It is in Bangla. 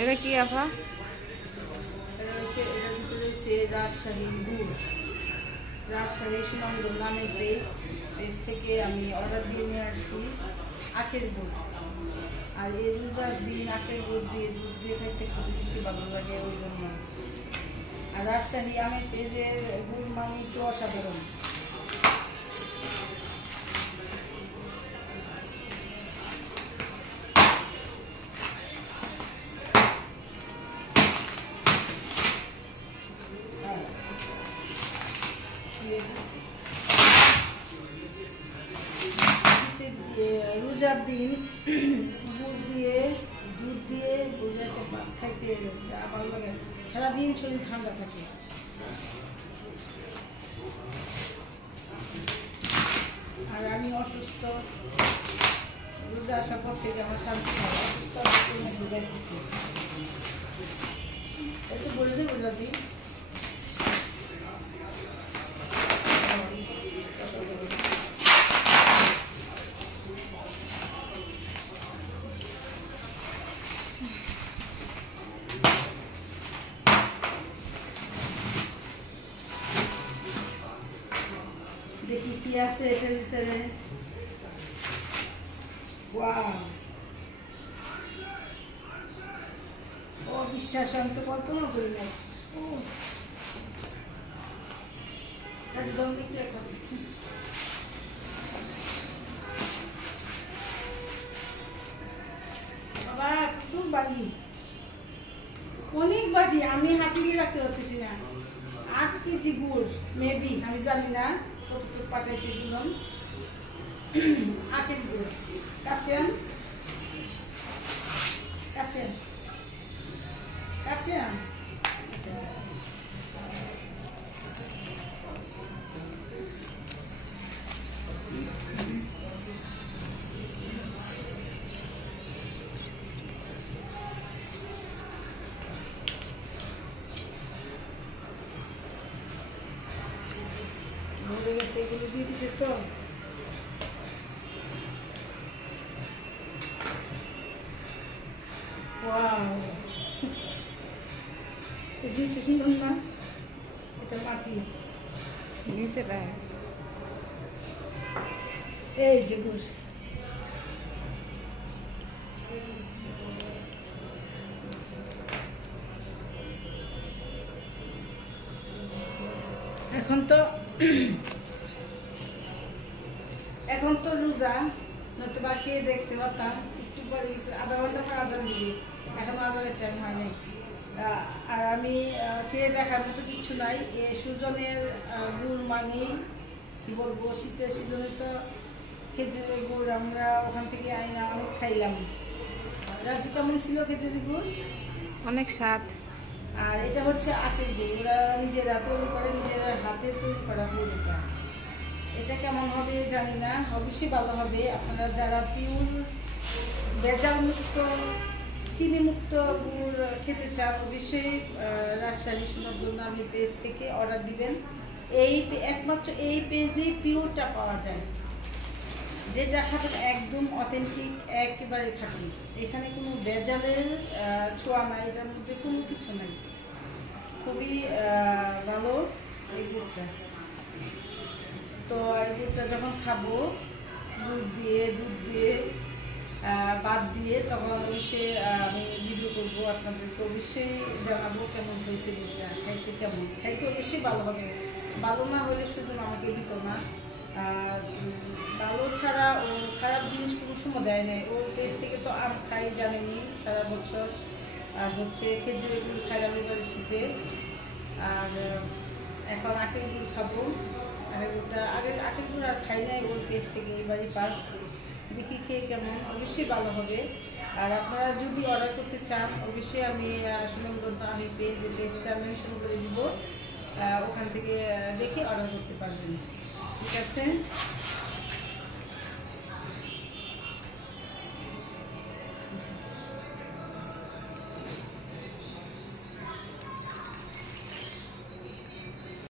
এটা কি আপা? এটা হচ্ছে এটার ভিতরে হচ্ছে রাজশাহী গুড়, রাজশাহী সুনামগঞ্জ নামের পেজ থেকে আমি অর্ডার দিয়ে নিয়ে আসছি আখের গুড়। আর এই রোজার দিন আখের গুড় দিয়ে দুধ দিয়ে খাইতে খুব বেশি ভালো লাগে, ওই জন্য। আর রাজশাহী আমের পেজের গুড় মানে তো অসাধারণ। রোজার দিন গুড় দিয়ে দুধ দিয়ে রোজাকে ভাত খাইতে যা ভালো লাগে, সারাদিন শরীর ঠান্ডা থাকে। আর আমি অসুস্থ, রোজা আসার পর থেকে আমার শান্তি হয়, অসুস্থ রোজা দিচ্ছি। একটু বলেছে রোজাজি দেখি কি আছে এটার ভিতরে। ওয়াও, ও বিশ্বাস আমি তো কল্পনা করি না। ও একদম দেখি এখন বাবা প্রচুর বাড়ি, অনেক বাড়ি, আমি হাতে দিয়ে রাখতে পারতেছি না। 8 কেজি গুড় মেবি, আমি জানি না কতটুকু পাঠাইছে। শুনলাম আখের গুড়, কাছে আন কাছে আন কাছে আন। ভরে গেছে, এগুলো দিয়ে দিছে তো। ওয়াও, এই জিনিসটা সুন্দর না? এটা মাটি নিচেটা এই যে গুড়। এখন তো রোজা, নতুবা খেয়ে দেখতে পারতাম। একটু পরে আধা ঘন্টা পর আজান দিবি, এখনো আজানের টাইম হয় নাই। আর আমি খেয়ে দেখার মতো কিচ্ছু নাই। এ সুজনের গুড় মানে কি বলবো, শীতের সিজনে তো খেজুরের গুড় আমরা ওখান থেকে আইনা অনেক খাইলাম। রাজি কেমন ছিল খেজুরের গুড়? অনেক স্বাদ। আর এটা হচ্ছে আখের গুড়, ওরা নিজেরা তৈরি করে, নিজেরা হাতে তৈরি করা গুড়। এটা কেমন হবে জানি না, অবশ্যই ভালো হবে। আপনারা যারা পিওর ভেজাল মুক্ত চিনি মুক্ত গুড় খেতে চান, অবশ্যই রাজশাহী সুনামগঞ্জ নামের পেজ থেকে অর্ডার দিবেন। একমাত্র এই পেজেই পিওরটা পাওয়া যায়, যেটা খাবেন একদম অথেন্টিক, একেবারে খাঁটি। এখানে কোনো ভেজালের ছোঁয়া নাই, এটার মধ্যে কোনো কিছু নাই। খুবই ভালো এই গুড়টা। তো এই গুড়টা যখন খাবো গুড় দিয়ে দুধ দিয়ে বাদ দিয়ে, তখন অবশ্যই আমি ভিডিও করবো, আপনাদেরকে অবশ্যই জানাবো কেমন হয়েছে গুড়টা, খাইতে কেমন। খাইতে অবশ্যই ভালো হবে, ভালো না হলে শুধু আমাকে দিত না। ভালো ছাড়া ও খারাপ জিনিস কোনো সময় দেয় নাই। ওর পেজ থেকে তো আম খাই জানেনি সারা বছর, আর হচ্ছে খেজুরের গুড় খাইলাম এবারে শীতে। আর এখন আখের গুড় খাবো। আগের আখের গুড় আর খাই নাই ওর পেজ থেকে, এবারই ফার্স্ট। দেখি খেয়ে কেমন, অবশ্যই ভালো হবে। আর আপনারা যদি অর্ডার করতে চান, অবশ্যই আমি সুনামগঞ্জ আমি পেজটা মেনশন করে দিব, ওখান থেকে দেখে অর্ডার করতে পারবেন। ঠিক আছে।